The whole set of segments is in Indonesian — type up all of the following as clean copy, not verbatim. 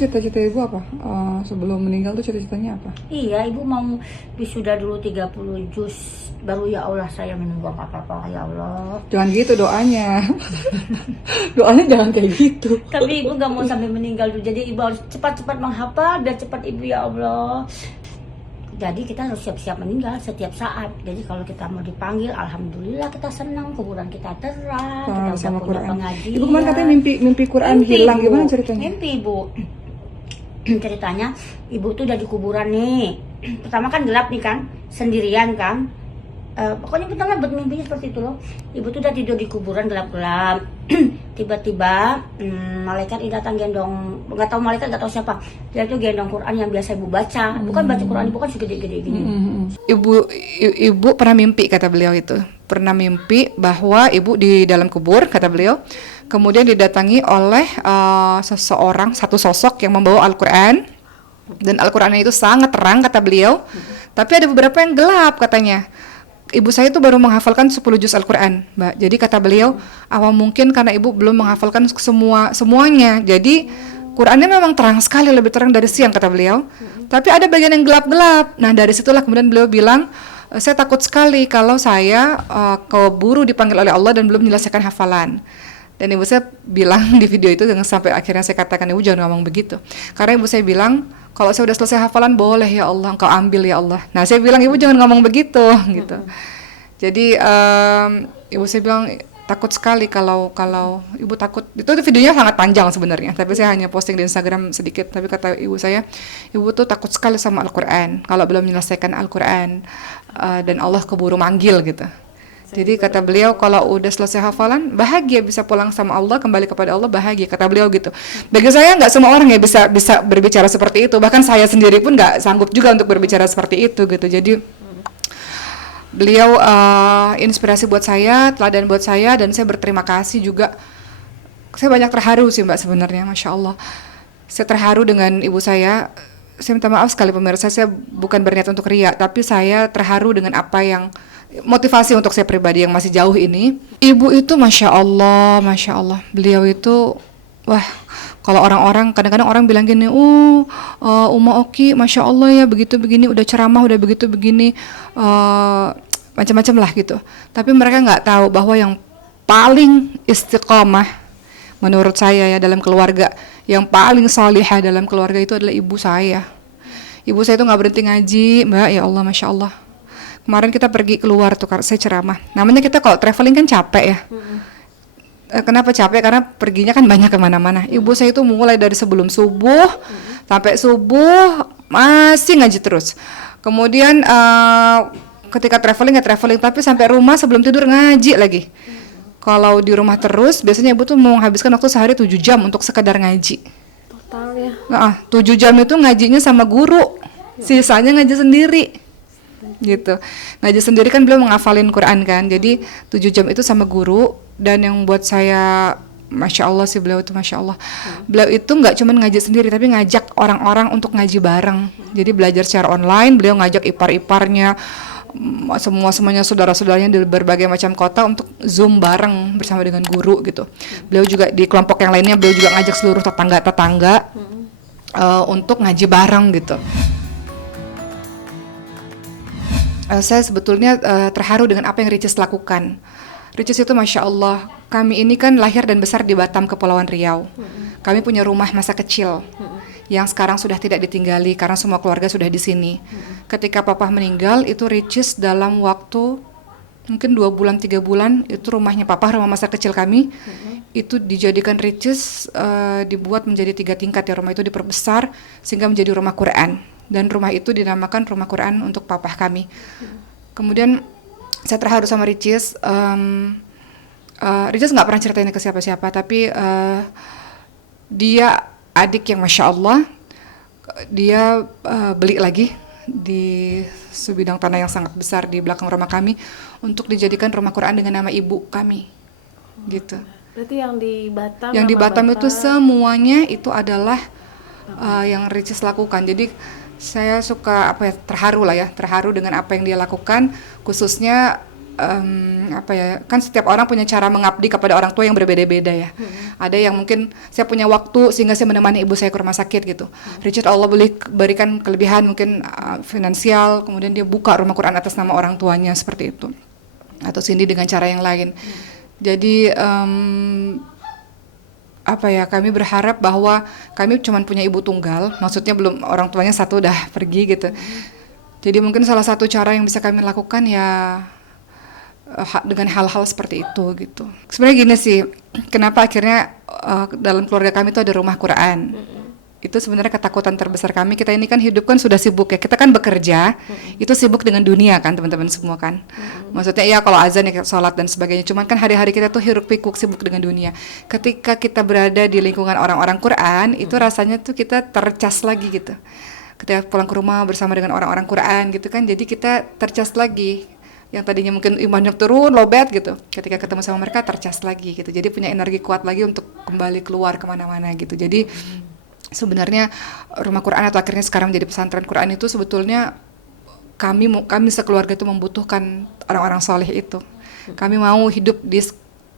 cita-cita ibu apa? Sebelum meninggal tuh cita-citanya apa? Iya, ibu mau wisuda dulu 30 juz. Baru ya Allah saya menunggu apa-apa ya Allah. Jangan gitu doanya. Doanya jangan kayak gitu. Tapi ibu gak mau sampai meninggal dulu. Jadi ibu harus cepat-cepat menghafal biar cepat ibu ya Allah. Jadi kita harus siap-siap meninggal setiap saat. Jadi kalau kita mau dipanggil, alhamdulillah kita senang, kuburan kita terang, kita Sama udah punya Quran. pengajian. Ibu kemarin katanya mimpi Quran hilang, Ibu. gimana ceritanya? Mimpi ibu. Ceritanya ibu tuh udah di kuburan nih. Pertama kan gelap nih kan, sendirian kan. Pokoknya pertama mimpinya seperti itu loh. Ibu tuh udah tidur di kuburan gelap-gelap. Tiba-tiba malaikat ini datang gendong, nggak tahu malaikat nggak tahu siapa. Dia tuh gendong Quran yang biasa ibu baca. Bukan baca Quran, ibu kan segede-gede gini. Ibu pernah mimpi, kata beliau itu. Pernah mimpi bahwa ibu di dalam kubur, kata beliau. Kemudian didatangi oleh seseorang, satu sosok yang membawa Al-Quran. Dan Al-Quran itu sangat terang, kata beliau. Tapi ada beberapa yang gelap, katanya. Ibu saya itu baru menghafalkan 10 juz Al-Quran, Mbak. Jadi kata beliau, awal mungkin karena ibu belum menghafalkan semuanya. Jadi Qurannya memang terang sekali, lebih terang dari siang, kata beliau. Tapi ada bagian yang gelap-gelap. Nah, dari situlah kemudian beliau bilang, saya takut sekali kalau saya keburu dipanggil oleh Allah dan belum menyelesaikan hafalan. Dan ibu saya bilang di video itu, dengan sampai akhirnya saya katakan, ibu jangan ngomong begitu. Karena ibu saya bilang, kalau saya udah selesai hafalan, boleh ya Allah, engkau ambil ya Allah. Nah, saya bilang, ibu jangan ngomong begitu, gitu. Jadi ibu saya bilang takut sekali kalau ibu takut. Itu videonya sangat panjang sebenarnya, tapi saya hanya posting di Instagram sedikit. Tapi kata ibu saya, ibu tuh takut sekali sama Al-Quran kalau belum menyelesaikan Al-Quran, dan Allah keburu manggil gitu. Jadi kata beliau, kalau udah selesai hafalan, bahagia bisa pulang sama Allah, kembali kepada Allah, bahagia, kata beliau gitu. Bagi saya nggak semua orang ya bisa berbicara seperti itu. Bahkan saya sendiri pun nggak sanggup juga untuk berbicara seperti itu gitu. Jadi beliau inspirasi buat saya, teladan buat saya, dan saya berterima kasih juga. Saya banyak terharu sih Mbak sebenarnya, Masya Allah. Saya terharu dengan ibu saya. Saya minta maaf sekali pemirsa, saya bukan berniat untuk riak, tapi saya terharu dengan apa yang motivasi untuk saya pribadi yang masih jauh ini. Ibu itu Masya Allah, beliau itu, wah, kalau orang-orang, kadang-kadang orang bilang gini, Uma Oki, Masya Allah ya, begitu begini, udah ceramah, udah begitu begini, macam-macam lah gitu. Tapi mereka nggak tahu bahwa yang paling istiqomah menurut saya ya dalam keluarga, yang paling salihah dalam keluarga itu adalah ibu saya. Ibu saya itu nggak berhenti ngaji, Mbak, ya Allah, Masya Allah. Kemarin kita pergi keluar tuh, saya ceramah. Namanya kita kalau traveling kan capek ya. Kenapa capek? Karena perginya kan banyak kemana-mana. Ibu saya itu mulai dari sebelum subuh sampai subuh masih ngaji terus. Kemudian ketika traveling ya traveling, tapi sampai rumah sebelum tidur ngaji lagi. Kalau di rumah terus, biasanya ibu tuh mau menghabiskan waktu sehari 7 jam untuk sekedar ngaji. Total ya. 7 jam itu ngajinya sama guru, sisanya ngaji sendiri. Gitu. Ngaji sendiri kan beliau menghafalin Quran kan. Jadi 7 jam itu sama guru. Dan yang buat saya Masya Allah sih, beliau itu Masya Allah. Beliau itu nggak cuma ngaji sendiri, tapi ngajak orang-orang untuk ngaji bareng. Jadi belajar secara online, beliau ngajak ipar-iparnya, semuanya saudara-saudaranya di berbagai macam kota untuk Zoom bareng bersama dengan guru gitu. Beliau juga di kelompok yang lainnya, beliau juga ngajak seluruh tetangga-tetangga untuk ngaji bareng gitu. Saya sebetulnya terharu dengan apa yang Ricis lakukan. Ricis itu Masya Allah, kami ini kan lahir dan besar di Batam, Kepulauan Riau. Kami punya rumah masa kecil yang sekarang sudah tidak ditinggali karena semua keluarga sudah di sini. Ketika papa meninggal, itu Ricis dalam waktu mungkin 2 bulan, 3 bulan, itu rumahnya papa, rumah masa kecil kami, itu dijadikan Ricis, dibuat menjadi 3 tingkat ya, rumah itu diperbesar sehingga menjadi rumah Quran. Dan rumah itu dinamakan rumah Quran untuk papa kami. Kemudian saya terharu sama Ricis. Ricis nggak pernah ceritain ke siapa-siapa, tapi dia adik yang Masya Allah, dia beli lagi di sebidang tanah yang sangat besar di belakang rumah kami untuk dijadikan rumah Quran dengan nama ibu kami, gitu. Berarti yang di Batam, yang di Batam itu semuanya itu adalah yang Ricis lakukan. Jadi saya suka terharu lah ya, terharu dengan apa yang dia lakukan, khususnya apa ya, kan setiap orang punya cara mengabdi kepada orang tua yang berbeda-beda ya. Ada yang mungkin saya punya waktu sehingga saya menemani ibu saya ke rumah sakit gitu. Richard Allah boleh berikan kelebihan mungkin finansial, kemudian dia buka rumah Quran atas nama orang tuanya seperti itu. Atau Cindy dengan cara yang lain. Jadi apa ya, kami berharap bahwa kami cuma punya ibu tunggal, maksudnya belum, orang tuanya satu udah pergi gitu. Jadi mungkin salah satu cara yang bisa kami lakukan ya dengan hal-hal seperti itu gitu. Sebenarnya gini sih, kenapa akhirnya dalam keluarga kami itu ada rumah Quran. Itu sebenarnya ketakutan terbesar kami. Kita ini kan hidup kan sudah sibuk ya. Kita kan bekerja, itu sibuk dengan dunia kan teman-teman semua kan. Maksudnya ya kalau azan ya sholat dan sebagainya. Cuman kan hari-hari kita tuh hiruk pikuk sibuk dengan dunia. Ketika kita berada di lingkungan orang-orang Quran, itu rasanya tuh kita tercas lagi gitu. Ketika pulang ke rumah bersama dengan orang-orang Quran gitu kan. Jadi kita tercas lagi. Yang tadinya mungkin imannya turun, lowbat gitu. Ketika ketemu sama mereka tercas lagi gitu. Jadi punya energi kuat lagi untuk kembali keluar kemana-mana gitu. Jadi sebenarnya rumah Quran atau akhirnya sekarang jadi pesantren Quran itu sebetulnya kami sekeluarga itu membutuhkan orang-orang soleh itu. Kami mau hidup di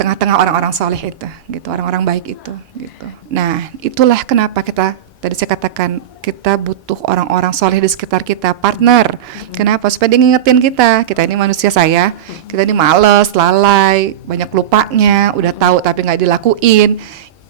tengah-tengah orang-orang soleh itu, gitu, orang-orang baik itu, gitu. Nah, itulah kenapa tadi saya katakan kita butuh orang-orang soleh di sekitar kita, partner. Kenapa? Supaya dia ngingetin kita ini manusia kita ini males, lalai, banyak lupanya, udah tahu tapi nggak dilakuin.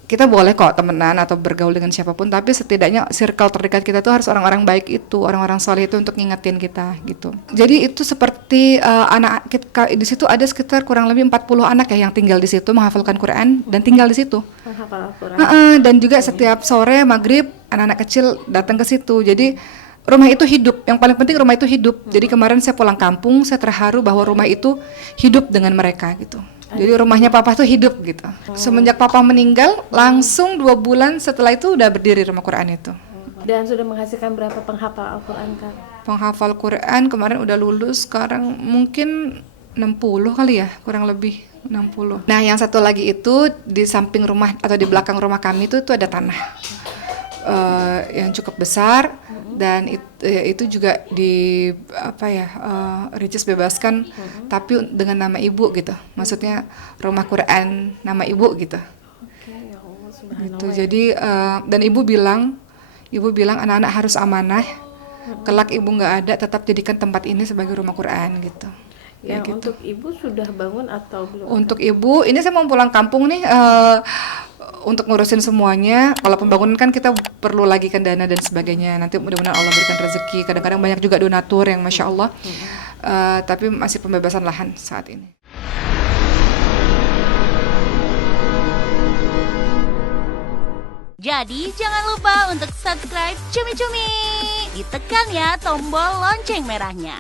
Kita boleh kok temenan atau bergaul dengan siapapun, tapi setidaknya circle terdekat kita tuh harus orang-orang baik itu, orang-orang soleh itu untuk ngingetin kita gitu. Jadi itu seperti anak kita, di situ ada sekitar kurang lebih 40 anak ya yang tinggal di situ menghafalkan Quran dan tinggal di situ. Menghafal Al-Quran. Dan juga setiap sore maghrib anak-anak kecil datang ke situ. Jadi rumah itu hidup. Yang paling penting rumah itu hidup. Jadi kemarin saya pulang kampung, saya terharu bahwa rumah itu hidup dengan mereka gitu. Jadi rumahnya papa tuh hidup gitu. Semenjak papa meninggal, langsung 2 bulan setelah itu udah berdiri rumah Quran itu. Dan sudah menghasilkan berapa penghafal Al-Quran, Kak? Penghafal Quran kemarin udah lulus, sekarang mungkin 60 kali ya, kurang lebih 60. Nah, yang satu lagi itu di samping rumah atau di belakang rumah kami itu ada tanah yang cukup besar, dan itu juga di Ricis bebaskan, tapi dengan nama ibu gitu. Maksudnya rumah Quran nama ibu gitu. Oke, ya Allah, subhanallah. Gitu. Jadi dan ibu bilang anak-anak harus amanah. Kelak ibu nggak ada, tetap jadikan tempat ini sebagai rumah Quran gitu. Yang gitu. untuk ibu sudah bangun atau belum? Untuk ibu, ini saya mau pulang kampung nih untuk ngurusin semuanya. Kalau pembangunan kan kita perlu lagi kan dana dan sebagainya. Nanti mudah-mudahan Allah berikan rezeki. Kadang-kadang banyak juga donatur yang masya Allah. Tapi masih pembebasan lahan saat ini. Jadi jangan lupa untuk subscribe Cumi Cumi. Ditekan ya tombol lonceng merahnya.